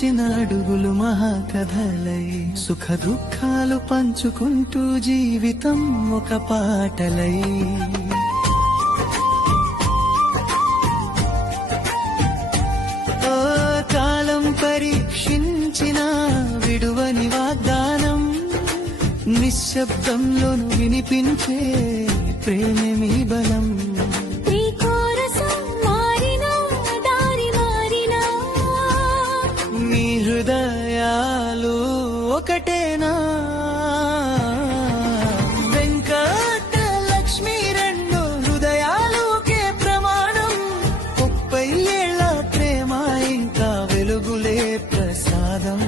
నడిచిన అడుగులు మహాకథలై, సుఖ దుఃఖాలు పంచుకుంటూ జీవితం ఒక పాటలై. కాలం పరీక్షించిన విడువని వాగ్దానం, నిశ్శబ్దంలోను వినిపించే ప్రేమే మీ బలం. మీ హృదయాలు ఒకటేనా? వెంకట లక్ష్మి రెండు హృదయాలుకే ప్రమాణం. 30 ఏళ్ల ప్రేమ ఇంకా వెలుగులే ప్రసాదం.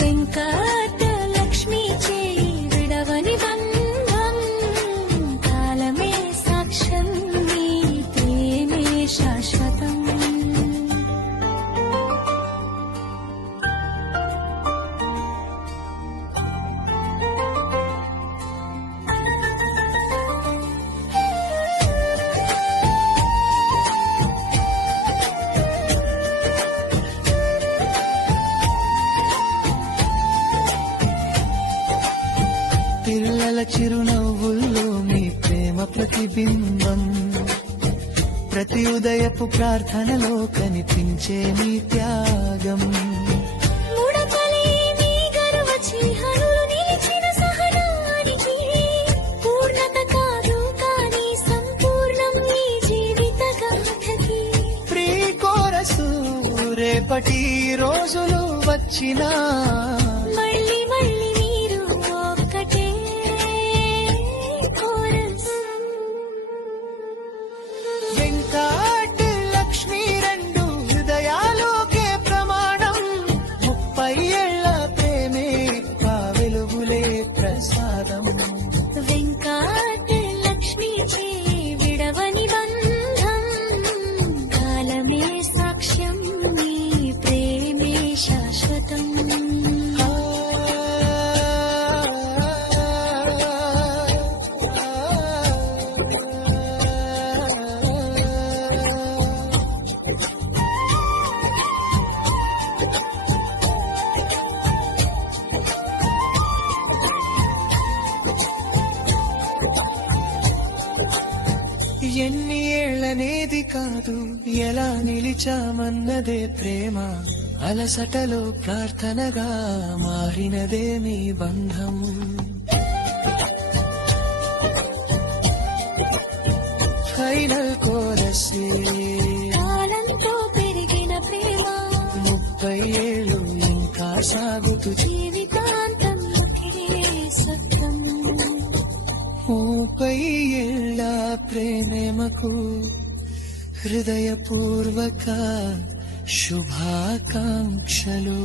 వెంకట లక్ష్మి చేయి విడవని బంధం, కాలమే సాక్ష్యం నీ ప్రేమే శాశ్వతం. పిల్లల చిరునవ్వుల్లో మీ ప్రేమ ప్రతిబింబం, ప్రతి ఉదయపు ప్రార్థనలో కనిపించే మీ త్యాగం. ప్రీ కోరసు రేపటి రోజులు వచ్చినా మళ్ళీ మళ్ళీ మీరు ఒక్కటే కోరస్. వెంకట లక్ష్మి రెండు హృదయాలుకే ప్రమాణం. 30 ఏళ్ల ప్రేమే ఆ వెలుగులే ప్రసాదం. వెంకట లక్ష్మి చేయి విడవని బంధం, కాలమే సాక్ష్యం నీ ప్రేమే శాశ్వతం. ఎన్ని ఏళ్లనేది కాదు, ఎలా నిలిచామన్నదే ప్రేమ. అలసటలో ప్రార్థనగా మారినదే మీ బంధం. ఫైనల్ కోరసే కాలంతో పెరిగిన ప్రేమ, 30 ఏళ్ళు ఇంకా సాగుతూ జీవితాంతం ఒకే సత్యం. 30 ఏళ్ల ప్రేమకు హృదయపూర్వక శుభాకాంక్షలు.